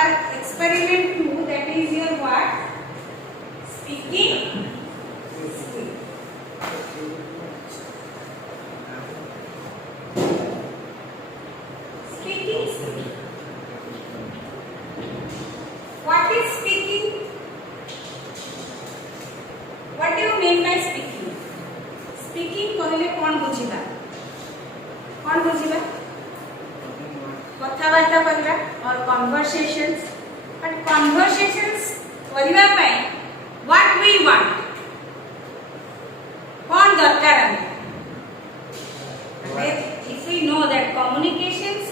our experiment 2, that is your what? Speaking. Speaking. What is speaking? What do you mean by speaking? Speaking कहले कौन बुझिबा? कौन बुझिबा? कथावार्ता करबा और conversations. But conversations करबा पई what we want? कौन दरकार है? If we know that communications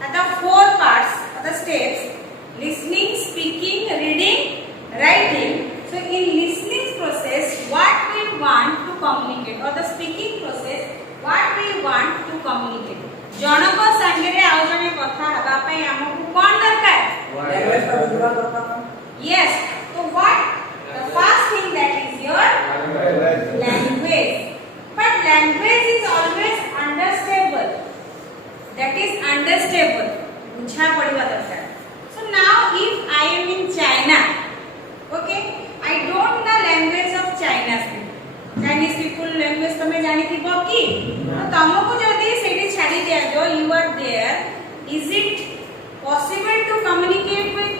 are the 4 parts or the steps: listening, speaking, reading, writing. So in listening process, what we want to communicate, or the speaking process, what we want to communicate. जनक संगे रे आउ जने कथा हबा पई हमकु कोन दरकार? Language का बुझबा दरकार. Yes. So what? The first thing that is your language. But language is always understandable. That is understandable. बुझा पड़िबा दरकार. So now if I am in China, okay, I don't know language of Chinese people language तमे जानी थी कि तो तमको जदी सेठी छाडी दिया जो you are there, is it possible to communicate with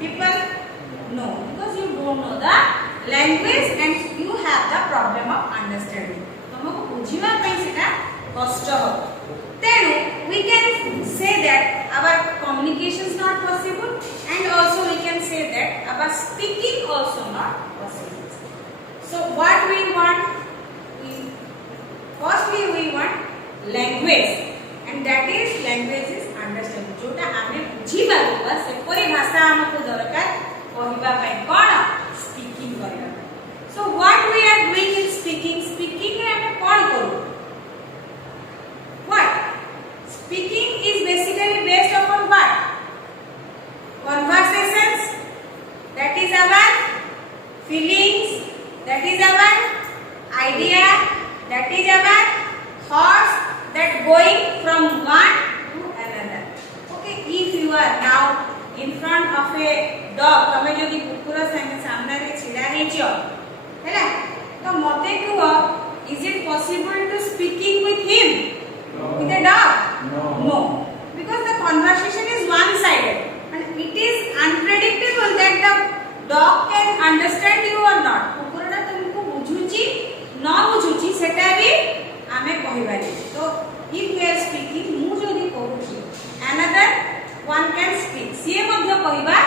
people? No, because you don't know the language and you have the problem of understanding. तमको बुझिबा पई सेटा कष्ट हो. Then we can say that our communication is not possible, and also we can say that our speaking also not possible. So what we want? Firstly we want language, and that is language is understanding. जोटा आमे बुझी पाबा से परी भाषा हमको दरकार कहबा पई कोन स्पीकिंग करबा. So what we are doing in speaking? Speaking रे हमें कोन करू? What? Speaking is basically based upon what? Conversations. That is our feelings. That is our idea. That is our thoughts that going from one to another. Okay, if you are now in front of a dog, तमे जदी कुकुर संगे सामने रे छिड़ा हेचो, हैला, तो मते कुह, is it possible to speaking with him? With a dog? No. Because the conversation is one-sided and it is unpredictable that the dog can understand you or not. कुकुरटा तुमको बुझुची न बुझुची सेटा भी आमे कहिबानी. So if we are speaking, मु जदी कहूची, another one can speak. से मध्य कहिबा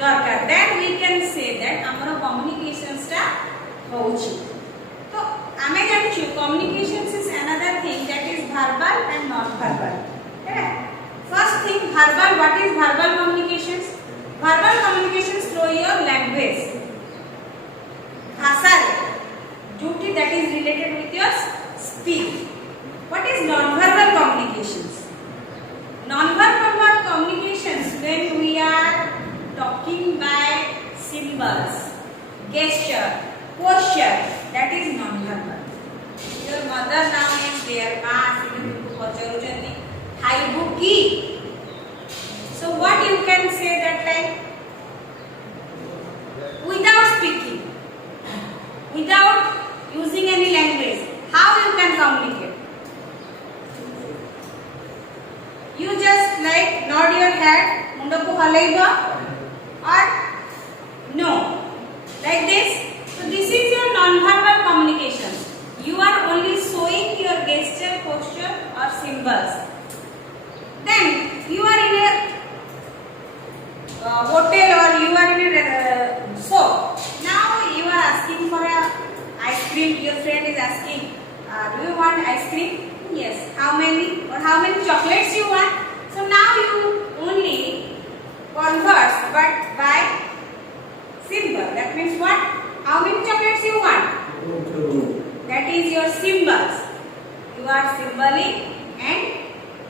दरकार. Then we can say that हमर communications टा होउची. तो आमे जानछु communications is another thing that is verbal and non-verbal. Correct? First thing, verbal. What is verbal communications? Verbal communications through your language. भाषा duty that is related with your speech. What is non-verbal communications? Non-verbal communications when we are talking by symbols, gesture, posture, that is non-verbal. Your mother now is there, maa asine tumko pacharuchandi khaibu ki. So what you can say that time? Without speaking, without using any language, how you can communicate? You just like nod your head, mundo ko halaiba, or no, like this. So this is your non-verbal communication. You are only showing your gesture, posture or symbols. Then you are in a hotel or you are in a shop. Now you are asking for a ice cream. Your friend is asking, do you want ice cream? Yes. How many? Or how many chocolates you want? So now you only converse but by symbol. That means what? How many chocolates you want? That is your symbols. You are symboling and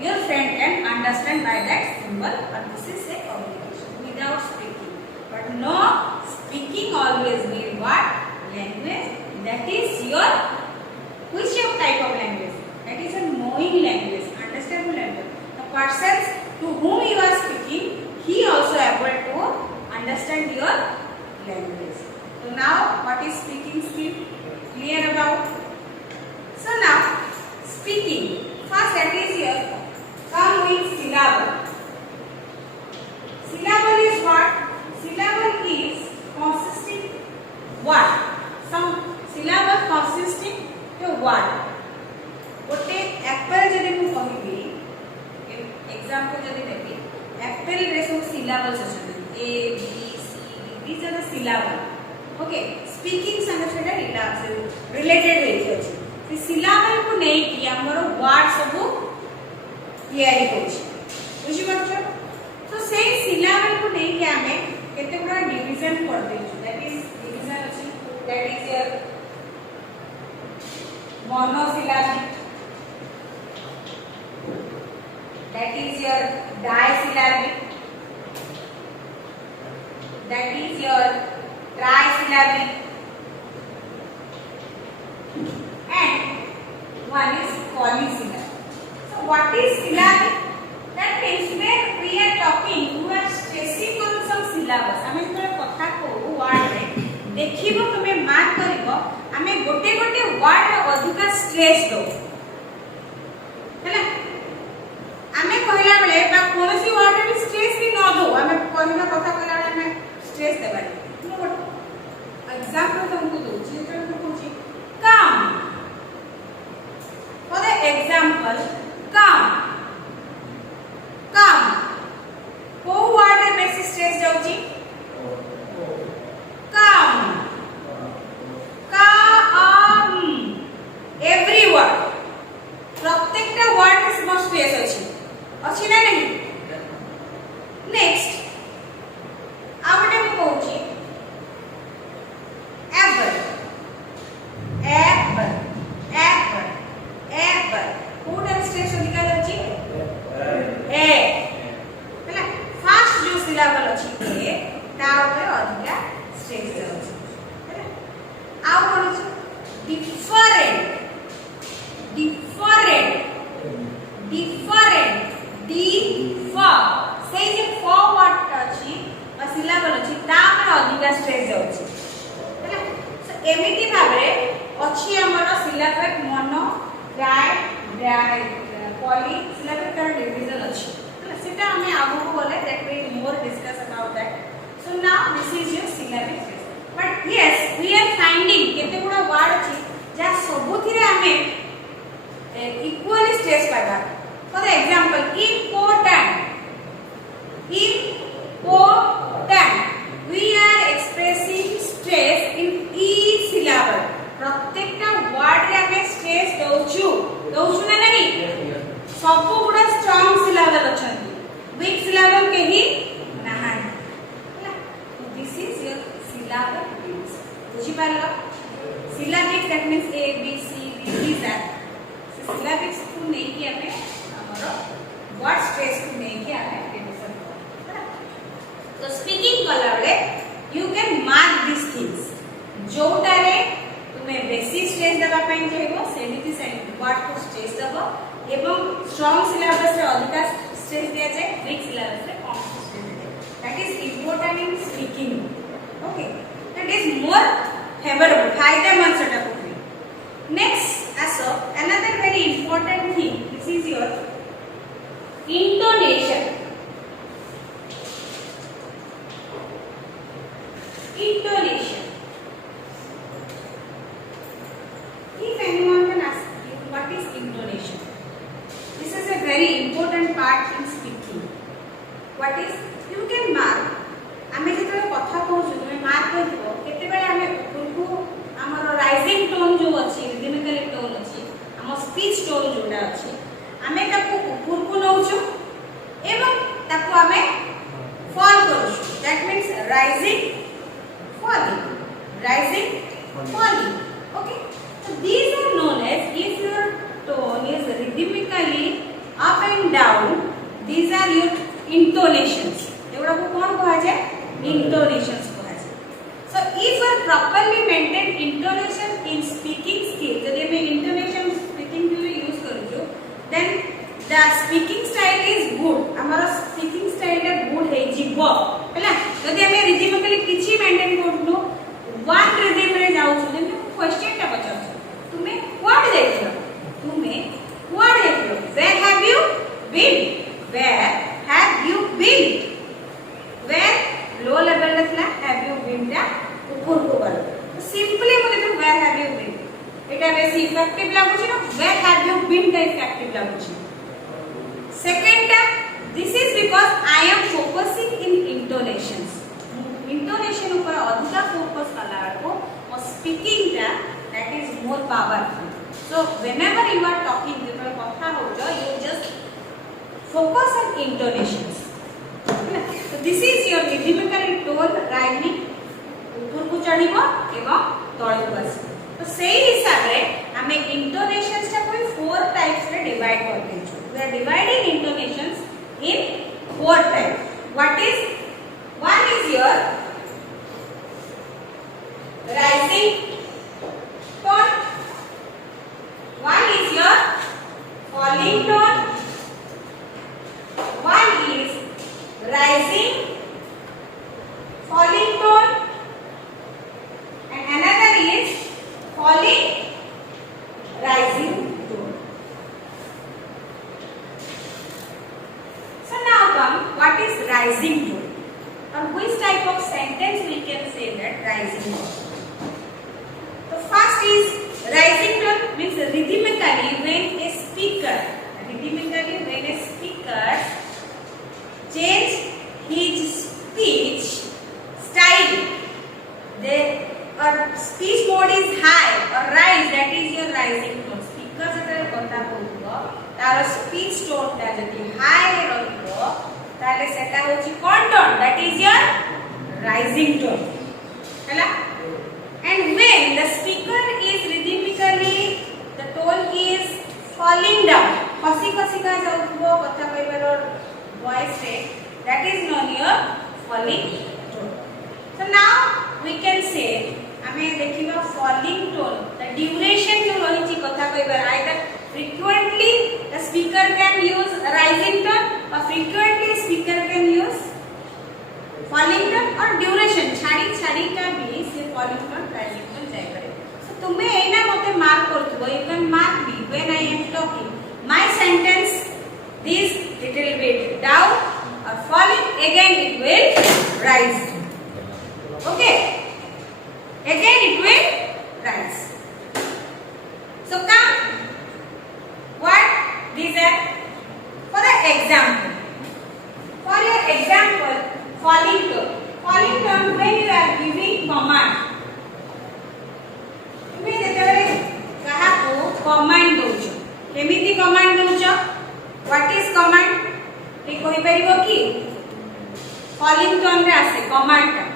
your friend can understand by that symbol, but this is a communication without speaking. But no, speaking always means what? Language. That is your, which type of language? That is a knowing language, understandable language. The persons to whom you are speaking, he also able understand your language. So now what is speaking skill? Clear about? So now speaking. First that is here come with syllable. Syllable is what? Syllable is consisting word. Some syllable consisting the word. गोटे apple जदि मु कहबी example जदि देबी apple रे सब syllables अछन A B C D these are the syllable okay speaking संगे सेटा रिलेटेड हे अछि से सिलेबल को नै कि हमर वर्ड सब तैयारी होछि बुझि परछो तो से सिलेबल को नै कि हमें केते गुडा डिवीजन कर देछु दैट इज डिवीजन अछि that is your monosyllabic that is your disyllabic, that is your trisyllabic, and one is polysyllabic. So what is syllabic? That means when we are talking, we are stressing on some syllables. I mean तो कथा को word रे देखिबो तुमे mark करिवो हमें गोटे गोटे word रे अधिक स्ट्रेस दो हैला आमे कहला बेले बा कोनोसी वर्ड रे स्ट्रेस भी न दो आमे कहला कथा कहला बेले हमें स्ट्रेस देबानी नो एग्जांपल तुमको दो जेटा को कहूची काम फॉर द एग्जांपल काम काम को वर्ड रे बेसी स्ट्रेस जाउची काम काम एवरी वर्ड प्रत्येकटा वर्ड रे स्मॉल स्ट्रेस अछि अछि ना नहीं नेक्स्ट आउटे मु कहूची एप्पल एप्पल एप्पल एप्पल कोडा स्ट्रेस अधिका अछि ए हैला फास्ट जो सिलेबल अछि ए ता ऊपर अधिका स्ट्रेस अछि हैला आउ कोन डिफरेंट डिफरेंट डिफरेंट डिफर से जे फॉर वर्ड अछि बा सिलेबल अछि ता पर अधिक स्ट्रेस जाउछि हैला सो एमिति भाबरे अछि हमर syllable mono tri di poly syllable कर डिवीजन अछि हैला सेटा हमें आगु को बोले that we more discuss about that so now this is your syllable but yes we are finding केते गुडा वर्ड अछि जा सबुथिरे हमें equally stress पाइबा for the example important we are expressing stress in each syllable प्रत्येकटा word रे हमें stress दउछु ना नहीं सब गुडा स्ट्रांग सिलेबल अछंती वीक सिलेबल के ही नहाय दिस इज योर syllable बुझी पालो syllabic that means a b c d these are syllabics को नहीं कि हमें हमारा वर्ड स्ट्रेस को नहीं कि हमें डिवीजन करा तो स्पीकिंग कला बेले you can mark this things जोटा रे तुम्हें बेसी स्ट्रेस देबा पई चाहिबो सेमिति से वर्ड को स्ट्रेस देबो एवं स्ट्रांग सिलेबस रे अधिक स्ट्रेस दिया जाए वीक सिलेबस रे कम स्ट्रेस दिया that is important in speaking okay that is more favourable फायदेमंद सेटा को next as another very important thing this is your intonation intonation if anyone can ask you what is intonation this is a very important part in speaking what is you can mark आमे जेतले कथा कहू तुमे mark करबो केते बेले आमे उनको हमर राइजिंग टोन जो अछि रिदमिकल टोन अछि हम स्पीच टोन जोडा अछि आमे ताको ऊपर को नउछु एवं ताको आमे फॉल करूछु that means rising falling okay so these are known as if your tone is rhythmically up and down these are your intonations एवडा को कोन कहा जाय intonations कहा जाय so if you properly maintain intonation in speaking skill जदि मैं intonation speaking के लिए use करू जो then the speaking style is good हमारा speaking style है good है जीवो हैला जदि हमें मेंटेन करथलो वन रिदम रे जाउ छु जे क्वेश्चन टा पचाउ तुमे व्हाट देखलो तुमे व्हाट देखलो where have you been where low level रखला हैव यू बीन टा ऊपर को गलो सिंपली बोले तो वेयर हैव यू बीन एटा बेसी इफेक्टिव लागु छी ना वेयर हैव यू बीन टा इफेक्टिव लागु छी सेकंड टा this is because I am focusing in intonations intonation ऊपर अधिक फोकस कला को स्पीकिंग टा that is more powerful so whenever you are talking जेतरा कथा हो जो you just focus on intonations so this is your rhythmical tone rhyming ऊपर को चढ़िबो एवं तळे को आसी तो सेही हिसाब रे हमें इंटोनेशंस टा कोई फोर टाइप्स रे डिवाइड करते छु we are dividing intonations in four types what is one is your rising tone one is your falling tone one is rising falling tone and another is falling rising tone. So now come what is rising tone or which type of sentence we can say that rising tone. So first is rising tone means rhythmically when a speaker change his speech style the or speech mode is high or rise that is your rising tone speaker जेतरे कथा कहउबो तार speech tone ता जति high रहइबो ताले सेटा होची कोन tone that is your rising tone हैला and when the speaker is rhythmically the tone is falling down खसी खसी का जाउबो कथा कहबार voice रे that is known your falling tone so now we can say हमें देखिबा falling tone the duration जो रहिची कथा कहबार either frequently the speaker can use rising tone or frequently speaker can use falling tone or duration छाड़ी का भी से falling tone rising tone जाय करे so तुमे एना मते mark करथबो you can mark me when I am talking my sentence this little bit down or falling again it will rise okay again it will rise so come what these are for the example for your example falling tone when you are giving command तुमे जेतरे कहा को command दोछ केमिति command दोछ what is command ते कहि परिबो की falling tone रे आसे command ता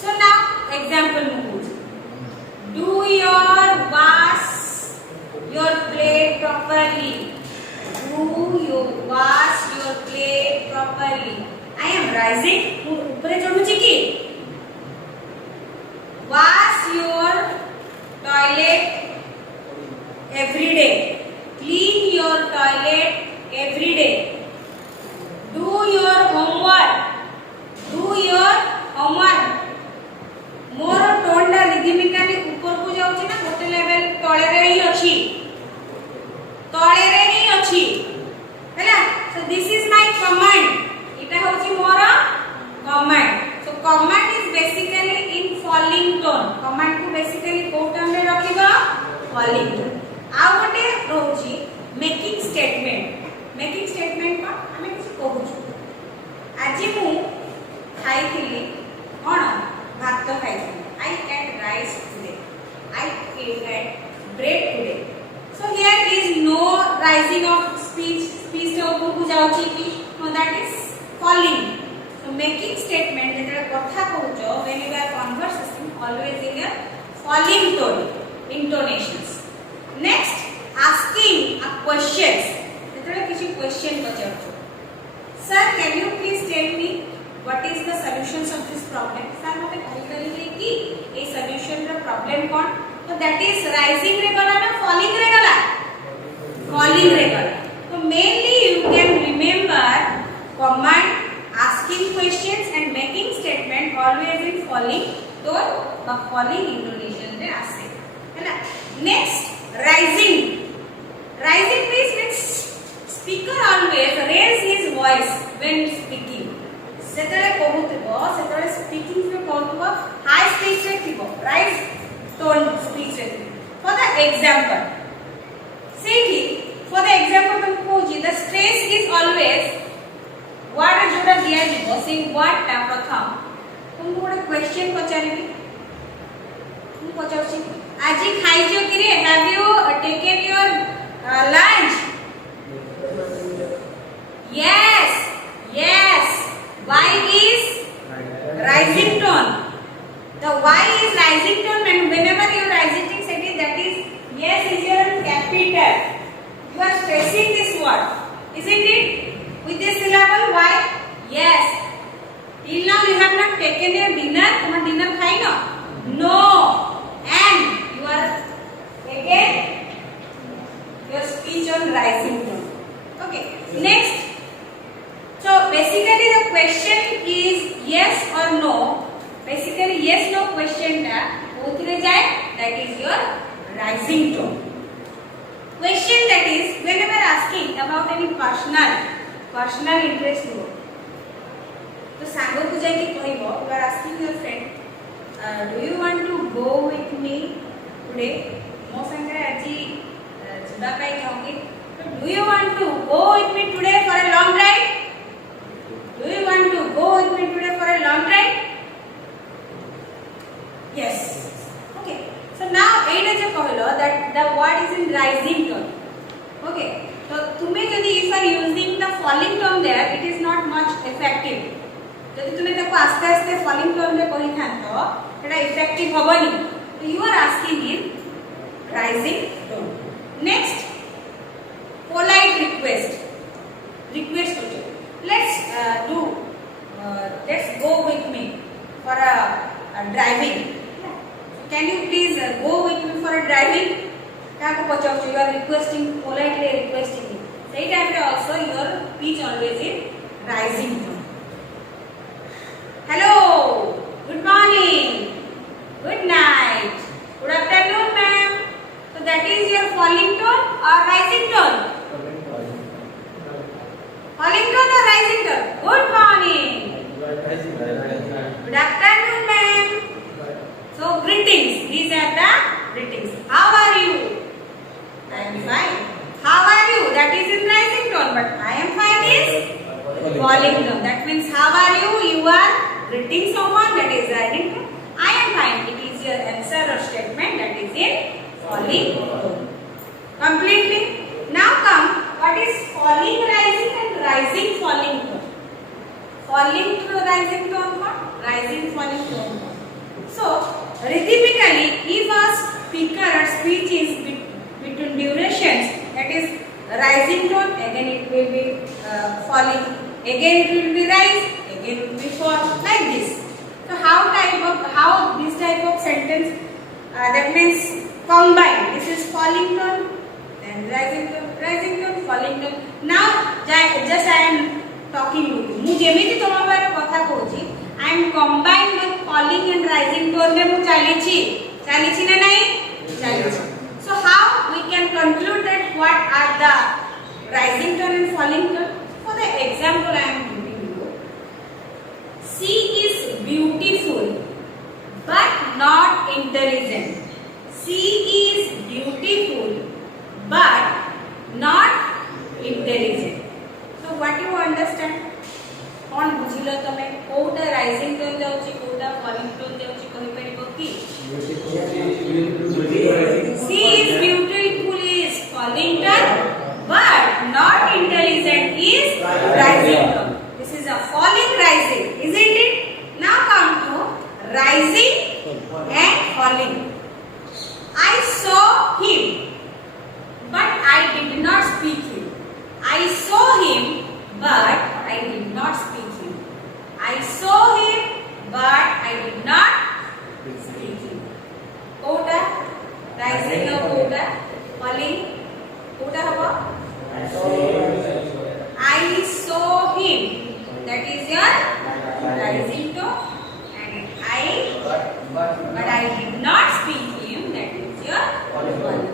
so now example मु कहू do your wash your plate properly do you wash your plate properly I am rising मु ऊपर चढू छी की wash your toilet every day clean your toilet every day do your homework मोर tone ला rhythmically ऊपर को जाउ छी ना गोटे लेवल तळे रे ही अछि हैला so this is my command इटा होची मोर command so command is basically in falling tone command को बेसिकली को टोन रे रखिबा फॉलिंग टोन आ गोटे रहउची मेकिंग स्टेटमेंट को हमें कुछ कहू आज मु खाइथिली कोन भात खाइथिली I ate rice today I ate bread today so here is no rising of speech to ऊपर को जाउची की no that is falling so making statement जेतरा कथा कहउचो when you are conversing always in a falling tone intonations next asking a questions जेतरा किछि question पचाउचो sir can you please tell me what is the solutions of this problem sir मते कहि करिले कि ए solution रा problem कोन तो that is rising रे गला ना फॉलिंग रे गला तो mainly you can remember command asking questions and making statement always in falling tone বা falling intonation রে আসে हैला next rising rising means speaker always raise his voice when speaking ସେତେବେଳେ କହୁଥିବ ସେତେବେଳେ speaking ରେ କହୁଥିବ high speech ରେ ଥିବ right tone speech ରେ for the example ସେଇଠି for the example तुम कହୁची the stress is always word जोटा दिया जीवो से word टा प्रथम तुमको गोटे क्वेश्चन पचारिबी तुम पचाउची आजी खाइछो कि रे have you taken your lunch yes yes why is rising tone the why is rising tone when whenever you are rising it that is yes is your capital you are stressing this word isn't it with this syllable why yes till now you have not taken your dinner तुम्हारा dinner खाई ना no and you are again your speech on rising tone okay next so basically the question is yes or no basically yes no question टा उतरे जाए that is your rising tone question that is whenever asking about any personal interest हो तो सांगो को जाके कहइबो you are asking your friend do you want to go with me today मो संगे आजी जिबा पाई जाऊंगी do you want to go with me today for a long drive do you want to go with me today for a long drive yes okay so now एटा जे कहलो that the word is in rising tone okay so तुम्हें यदि if are using the falling tone there it is not much effective यदि तुम्हें ताको आस्ते आस्ते falling tone रे कहि थांतो एटा effective होबनी so you are asking in rising tone next polite request होतो let's go with me for a driving can you please go with me for a driving काको पचाउछ you are requesting politely requesting सही time रे also your speech always in rising tone hello good morning good night good afternoon ma'am so that is your falling tone or rising tone falling tone or rising tone good morning good afternoon ma'am so greetings these are the greetings how are you I am fine how are you that is in rising tone but I am fine is falling tone that means how are you you are greeting someone that is rising tone I am fine it is your answer or statement that is in falling tone completely now come what is falling rising and rising falling tone falling to rising tone what rising falling tone so rhythmically if a speaker or speech is between durations that is rising tone again it will be falling again it will be rise again it will be fall like this so how this type of sentence that means combine this is falling tone and rising tone falling tone now just I am talking with you मु जेमिति तोमा बारे कथा कहूची I am combined with falling and rising tone में मु चालीची ना नहीं चालीची so how we can conclude that what are the rising tone and falling tone for the example I am giving you she is beautiful but not intelligent she is beautiful but not intelligent so what you understand कौन बुझिलो तमे Kota rising tone जाउची Kota falling tone जाउची कहि परिबो की she is beautiful is falling tone but not intelligent is rising tone this is a falling rising isn't it now come to rising and falling I saw him but I did not speak him I saw him but I did not speak him I saw him but I did not speak him Kota rising or Kota falling Kota हवा I saw him that is your rising tone and but I did not speak him. That means your falling.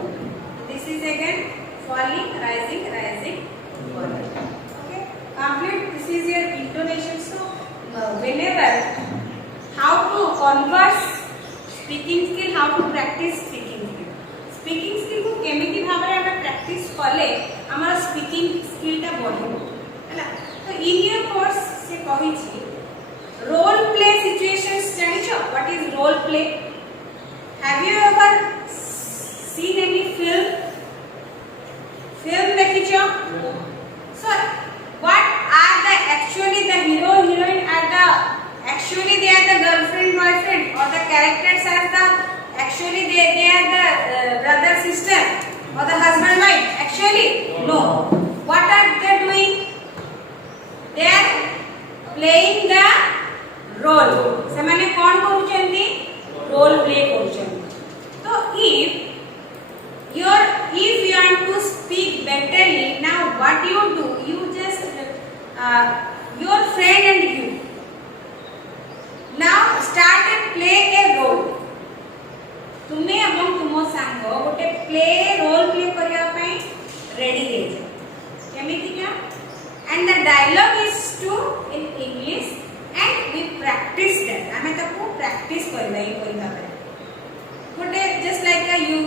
This is again falling, rising, rising, falling. Okay, complete. This is your intonation. So whenever how to converse speaking skill, how to practice speaking skill. Speaking skill को केमिति भाबरे हम practice कले हमारा speaking skill टा बढ़िबो हैला. तो in your course से कहिछि role play situations जानिछो. What is role play? Have you ever seen any film देखिछो? So what are the actually the hero heroine are the actually they are the girlfriend boyfriend, or the characters are the actually they are the brother sister or the husband wife? Actually no. What are they doing? They are playing the role. ସେମାନେ कोन करूचंती? Role play करूचंती. So if you want to speak betterly, now what you do, you just your friend and you now start and play a role. तुम्हें एवं तुमो सांग गोटे play role play करिया पई ready हे जा केमिति का. And the dialogue is to in English and we practice that. हमें ताको प्रैक्टिस करबा ही करिया पड़े. गोटे just like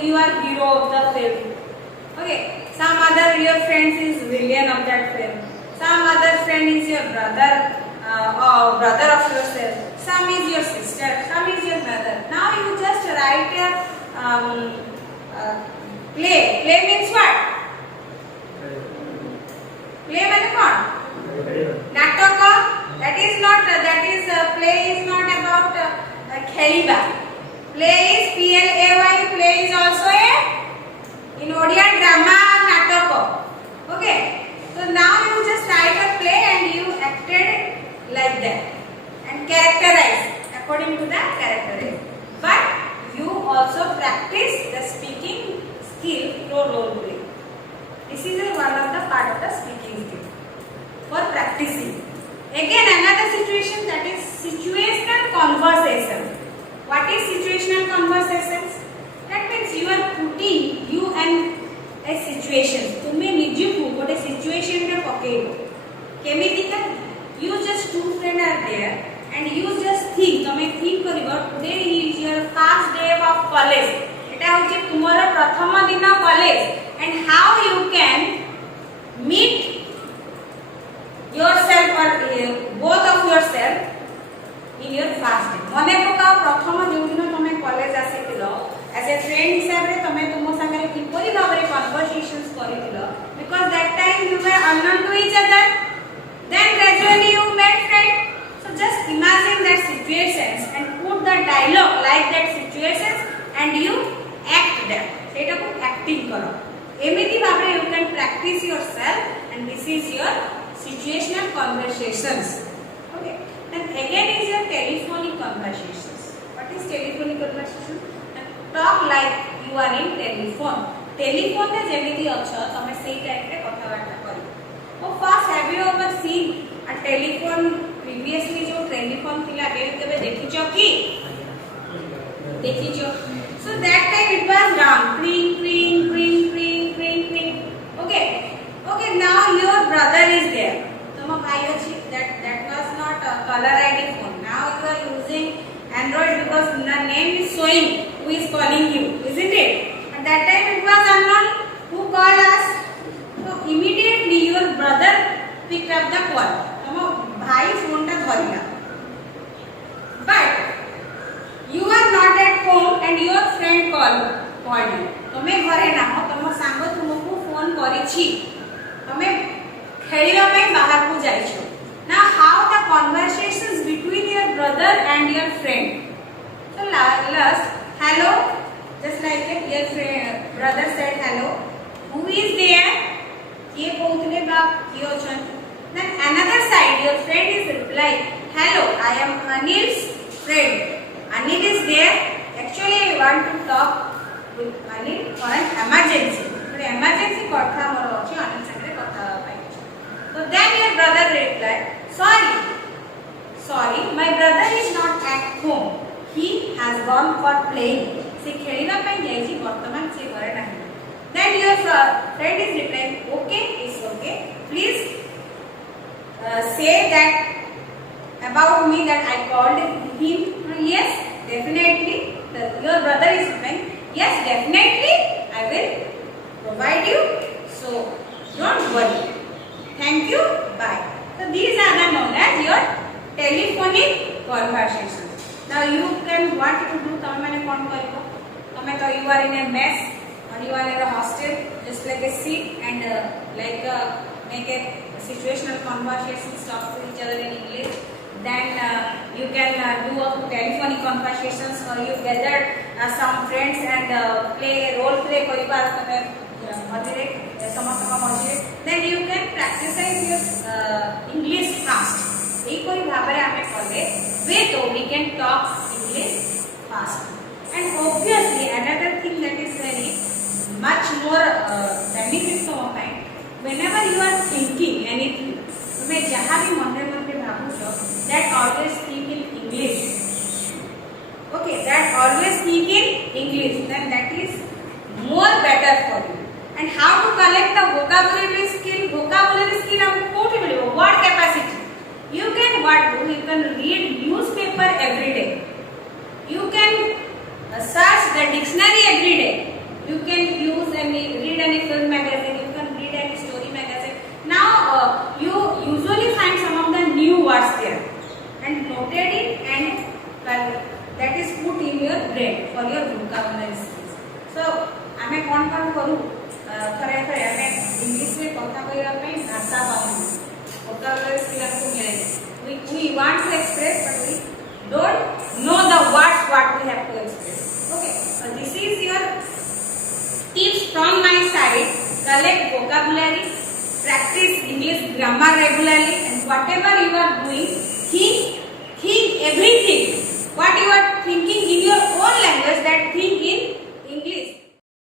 you are hero of the film. Okay, some other your friends is villain of that film. Some other friend is your brother or brother of yourself. Some is your sister, some is your mother. Now you just write a play. Play means what? Play means what? Nataka. That is play is not about kheliba. Play is play. Play is also a in Odia drama nataka. Okay. So now you just write a play and you acted like that. And characterize according to the characterize. But you also practice the speaking skill through role play. This is one of the part of the speaking skill for practicing. Again another situation, that is situational conversation. What is situational conversations? That means you are putting you and a situation. तुम्हें निजी को गोटे situation रे पकेइबो. केमिति का? You just two friends are there. And you just think, तमे think करिबो today is your first day of college. एटा होची तुमरा प्रथम दिन college. And how you can meet yourself or both of yourself in your first day. मने पकाओ प्रथम जो दिन तमे कॉलेज आसीतिलो as a friend हिसाब रे तमे तुम संगे किपरि भाबरे conversations करितिलो, because that time you were unknown to each other. Then gradually you met friend. So just imagine that situations and put the dialogue like that situations and you act them. सेटा को acting करो. एमिति भाबरे you can practice yourself and this is your situational conversations. Okay. And again is your telephonic conversations. What is telephonic conversation? Talk like you are in telephone. Telephone रे जेमिति अछ तमे सेई type रे कथा वार्ता करियो. Oh, first have you ever seen a telephone previously जो telephone थिला केबे देखिचो की? देखिचो. So that time it was round, ring ring ring ring ring ring. Okay. Okay, now your brother is there. तम भाई अछि. That was not a color ID phone. Now you are using Android because the name is showing who is calling you, isn't it? At that time it was unknown who called us. So immediately your brother picked up the call. तम भाई phone टा धरिला. But you are not at home and your friend called you. तमे घरे ना हो, तम सांग तुमको फोन करिछि. तमे खेलिबा पे बाहर को जाइछो. Now how the conversations between your brother and your friend? So last hello, just like that your friend, brother said hello. Who is there? किए कहउतले बा कियो छन. Then another side your friend is replied, hello, I am Anil's friend. Anil is there. Actually I want to talk with Anil for an emergency. For emergency कथा मोर अछि Anil संगे कथा पाइ. So then your brother replied, sorry, my brother is not at home. He has gone for playing. से खेलिबा ପାଇଁ ଯାଇଛି ବର୍ତ୍ତମାନ ସେ ଘରେ ନାହିଁ. Then your friend is replying, okay, it's okay. Please say that about me that I called him. Yes, definitely. Your brother is replying, yes, definitely I will provide you. So don't worry. Thank you. Bye. So these are the known as your telephonic conversation. Now you can what to do? तब मैंने कौन करेगा? तब तो you are in a mess or you are in a hostel, just like a sit and make a situational conversations, talk to each other in English. Then you can do a telephonic conversations or you gather some friends and play role play करिबा तमे मझे समस्त का मझे. Then you can practice your English fast. एकोई भाबरे आमे कले वे तो we can talk English fast. And obviously another thing that is very much more benefit to our mind, whenever you are thinking anything, तुमे जहाँ भी मन में भाबुछो, that always think in English. Okay, that always think in English. Then that is more better for you. And how to collect the vocabulary skill? Vocabulary skill हम कोठी मिलिबो word capacity. You can what do? You can read newspaper every day. You can search the dictionary every day. You can read any film magazine. You can read any story magazine. Now you usually find some of the new words there and noted it, and that is put in your brain for your vocabulary skills. So आमे कौन करू खरे आमे English में कथा कहवा ପାଇଁ भाषा पाऊँ vocabulary skill हमको मिले. We want to express but we don't know the words what we have to express. Okay, so this is your tips from my side. Collect vocabulary, practice English grammar regularly, and whatever you are doing, think everything what you are thinking in your own language, that think